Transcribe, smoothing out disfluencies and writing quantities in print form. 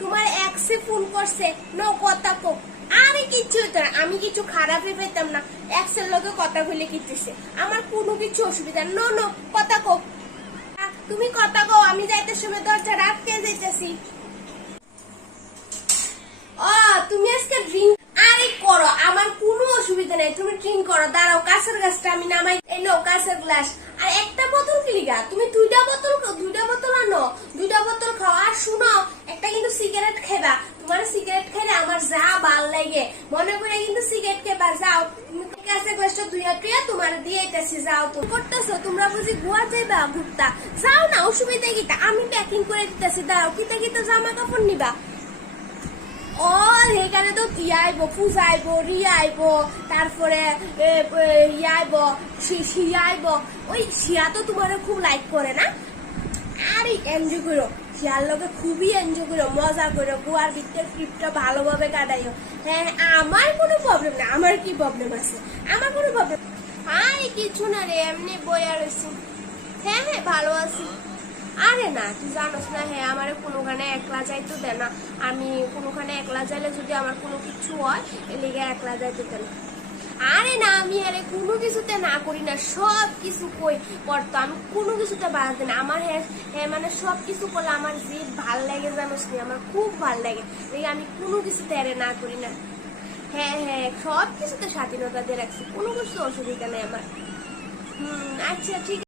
তোমার এক্সে ফোন করছে নো কথা কো। আরে কিচ্ছু হইতো না, আমি কিছু খারাপই পেতাম না, এক্সের লগে কথা কইলে কিচ্ছুছে, আমার কোনো কিছু অসুবিধা নো নো কথা কো। তুমি কথা কো, আমি যাইতে সময় দরজা রাখতে যাইতেছি। ও তুমি আজকে ড্রিঙ্ক আরে করো, আমার কোনো অসুবিধা নাই, তুমি ড্রিঙ্ক করো। দাঁড়াও, কাঁচের গ্লাসটা আমি নামাই। এই নো কাঁচের গ্লাস। আর একটা বোতল কি লিগা? তুমি দুইটা বোতল আনো, দুইটা বোতল খাও। আর শুনো, একটা কিন্তু সিগারেট খেবা। তোমার সিগারেট খেলে আমার যা ভাল লাগে, মনে করে কিন্তু সিগারেট খেবা। যাও, কাঁচের গ্লাসটা ধুইয়া টুইয়া তোমার দিয়ে আইতাছি। যাও, তো করতেছো তোমরা বুঝি গোয়া যাইবা ঘুরতা? যাও না, অসুবিধা কিটা, আমি প্যাকিং করে দিতেছি। দাঁড়াও, কিতা কিতা জামা কাপড় নিবা? ও এখানে তো ইয়া আইব, পূজা আইব, রিয়া আইব, তারপরে ইয়া আইব, শিয়া আইব। ওই শিয়া তো তোমার খুব লাইক করে না? আরে এনজয় করো, শিয়ার লগে খুবই এনজয় করো, মজা করো, গোয়ার ভিতরে ট্রিপটা ভালোভাবে কাটাইও। হ্যাঁ, আমার কোনো প্রবলেম না। আমার কি প্রবলেম আছে? আমার কোনো প্রবলেম। আরে কিছু না রে, এমনি বইয়া রয়েছি। হ্যাঁ হ্যাঁ, ভালো আছি। আরে না, তুই জানোস না, হ্যাঁ আমার কোনোখানে একলা যাইতে দে না। আমি কোনোখানে একলা যাইলে যদি আমার কোনো কিছু হয়, এলিগে একলা যাইতে দে না। আরে না, আমি আরে কোনো কিছুতে না করি না, সব কিছু কই করতো, আমি কোনো কিছুতে বাড়াতে না। আমার হ্যাঁ হ্যাঁ মানে সব কিছু করলে আমার যে ভাল লাগে জানোস নি, আমার খুব ভাল লাগে। আমি কোনো কিছুতে আরে না করি না। হ্যাঁ হ্যাঁ, সব কিছুতে স্বাধীনতা দিয়ে রাখছি, কোনো কিছু অসুবিধা নেই আমার। আচ্ছা ঠিক